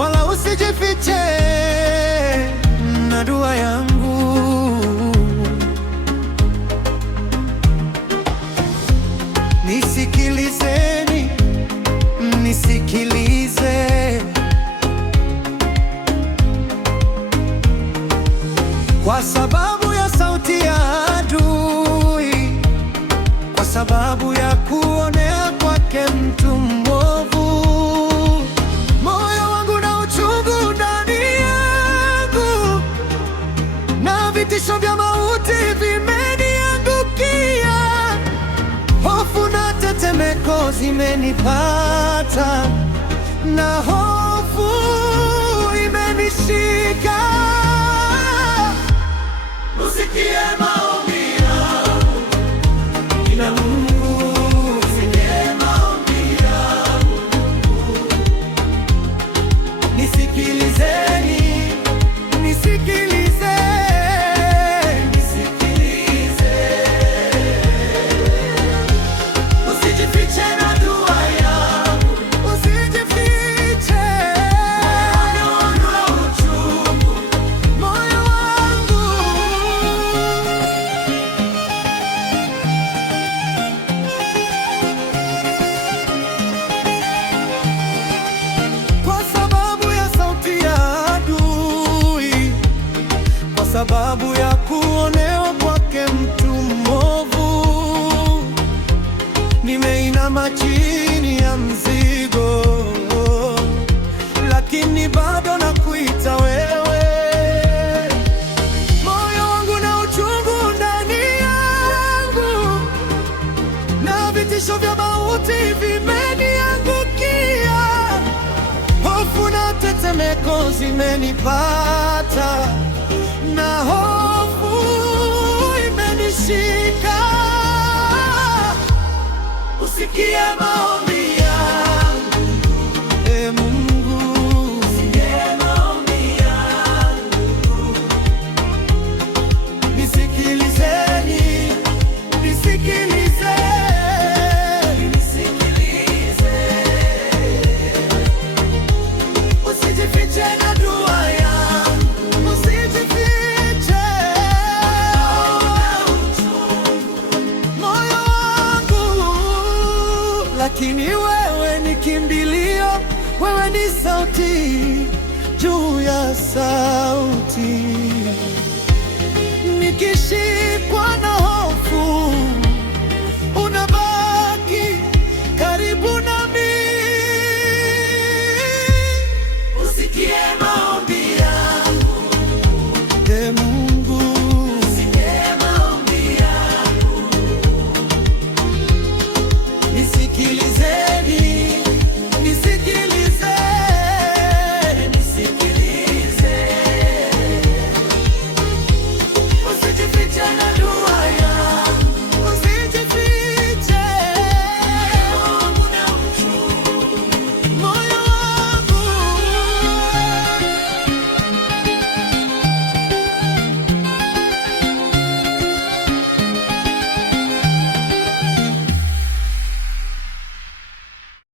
wala usijifiche na dua yangu. Nisikilizeni, nisikilize, kwa sababu ya sauti ya adui, kwa sababu ya kuonea kwake mtu mwovu, moyo wangu na uchungu ndani yangu, na vitisho vya mauti vimeniangukia. Hofu na tetemeko zimenipata, na hofu imenishika. Usikie maombi yangu, ina Mungu. Usikie maombi yangu, nisikilizeni, nisikilize, nisikilize. Usijifiche na dua yangu, usijifiche. Moyo wangu na uchungu, moyo wangu. Kwa sababu ya sauti ya adui, kwa sababu ya kuonewa kwake mtu mwovu, nimeinama chini ya mzigo, lakini bado nakuita wewe. Moyo wangu na uchungu ndani yangu, na vitisho vya mauti vimeniangukia. Hofu na tetemeko zimenipata, na hofu imenishika. Usikie maombi yangu, Mungu. Usikie maombi yangu, nisikilizeni, nisikilize, nisikilize. Usijifiche na dua yangu, usijifiche. Moyo wangu, lakini wewe ni kimbilio, wewe ni sauti juu ya sauti.